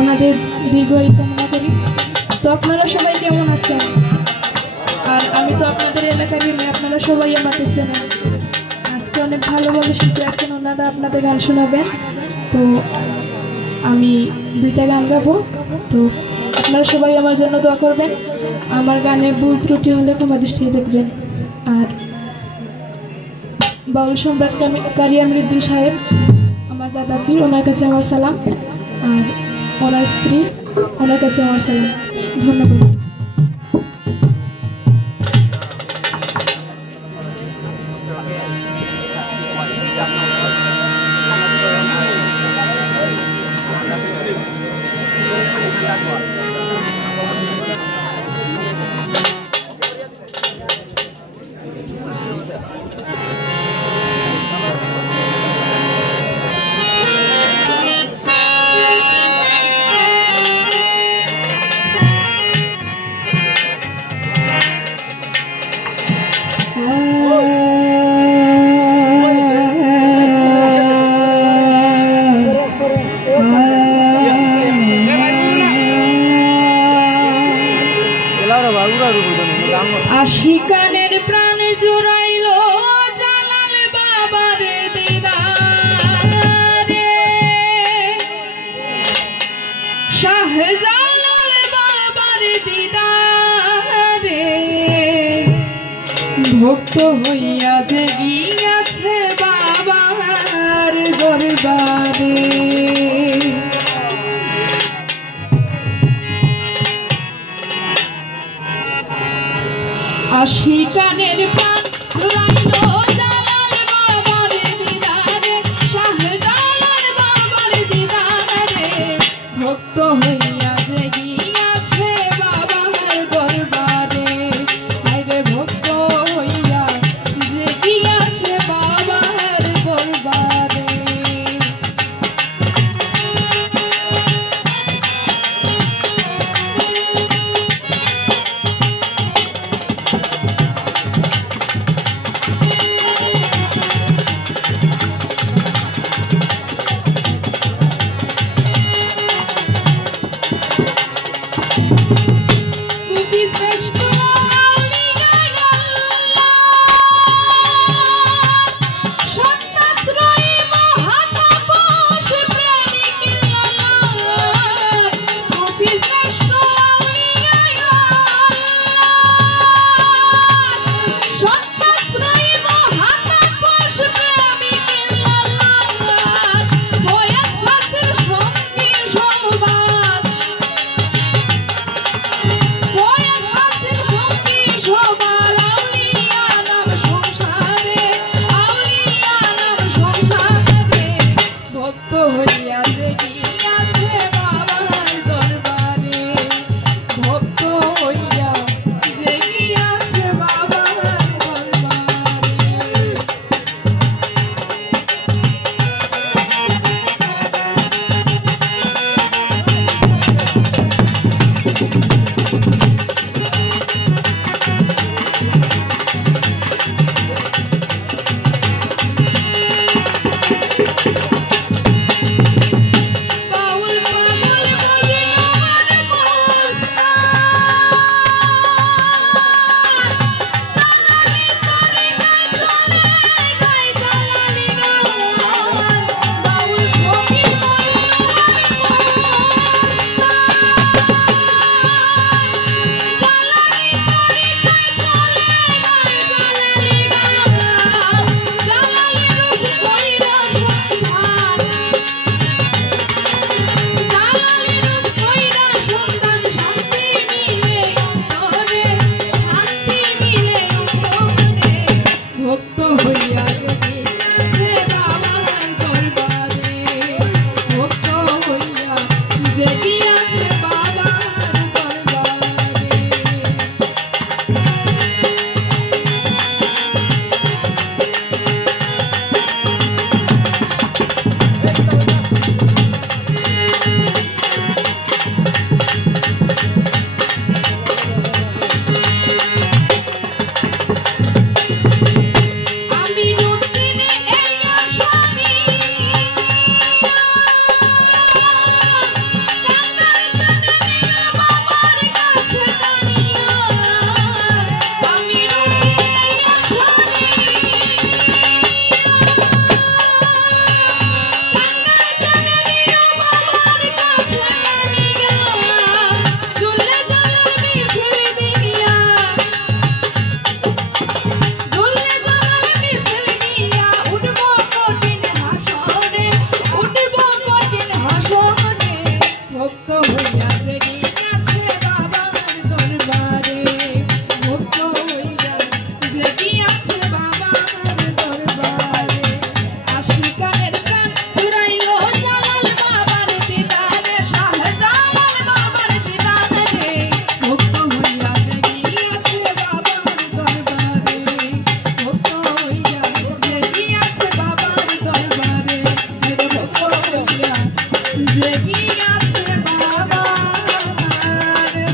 ওনাদের দীর্ঘায়ু কামনা করি। তো আপনারা সবাই কেমন আছেন? আর আমি তো আপনাদের এলাকারই মেয়ে, আপনারা সবাই আমাকে চেনেন। আজকে অনেক ভালো ভালো শিল্পী আছেন, ওনারা আপনাদের গান শোনাবেন। তো আমি 2টা গান গাবো। তো আপনারা সবাই আমার জন্য দোয়া করবেন। আমার গানে ভুল ত্রুটি হলে ক্ষমা দৃষ্টিতে দেখবেন। আর বাউল সম্রাট কারিয়া মৃদুল সাহেব, আমার দাদা ফির, ওনার কাছে আমার সালাম। আর ওনার স্ত্রী, ওনার কাছে আমার সালাম। ধন্যবাদ। আশিকানের প্রাণ জুড়াইল জালাল বাবার দিদারে, শাহজালাল বাবার দিদারে, ভক্ত হইয়া যে গিয়াছে বাবার দরবারে। আশিকানের প্রাণ জুড়াইল জালাল বাবার দিদারে, শাহজালাল বাবার দিদারে, ভক্ত হইয়া যে গিয়াছে বাবার দরবারে। আরে ভক্ত হইয়া যে গিয়াছে বাবার দরবারে। মুক্ত হইয়া জেগিয়াছে বাবার দরবারে, মুক্ত হইয়া জেগিয়াছে বাবার দরবারে। আশিকানের প্রাণ চুরাইলো জালাল বাবার দিদারে, শাহজালাল বাবার দিদারে, মুক্ত হইয়া জেগিয়াছে বাবার দরবারে, মুক্ত হইয়া জেগিয়াছে বাবার দরবারে, মুক্ত হইয়া জেগিয়াছে বাবার দরবারে।